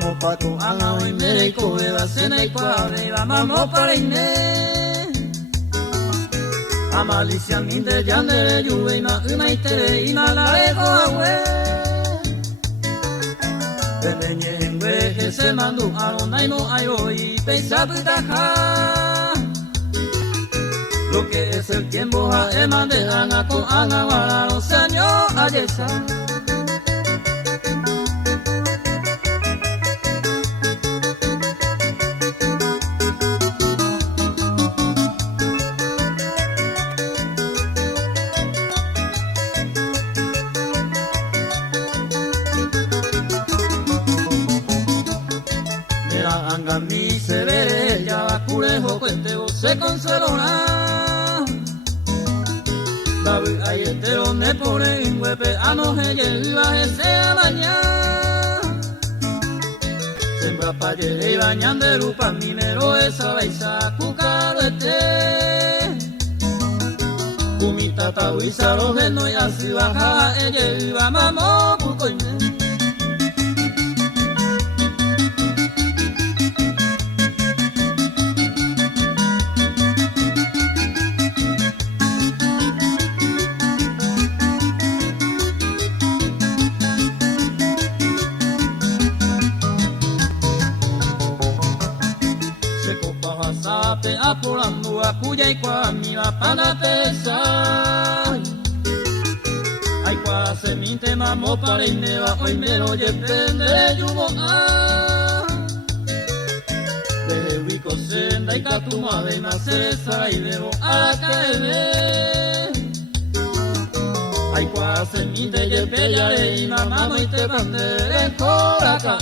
vamos pa' Coana, hoy mereco, beba, cena y cuadre, vamos para Inés. Amalicia, minde, yandere, yuveina, una itere, ina, la dejo a hue. Beneñe, engüe, que se mandó, aronai no hay hoy, pensado y taja. Lo que es el tiempo, a eman de ana, con ana, guara, los años, ayesa. Angami se ve, ya va curejo, cuenteo, se consolorá. David, ahí entero, me pone en huepe, anoje, y el viaje sea bañar. Sembra pa' que bañan de lupa, minero, esa baisa, cucaro este. Kumita, tahuiza, rojeno, y así baja, ella iba, mamó, pucoine. Sape apurando a cuya y cuami la panatesa. Ay cua se minte mamo para ineva hoy me lo llevende yubo a. De huico senda y catuma de naceresa y debo a caer. Ay cua se minte lleve ya de mamá y te mande en coraca.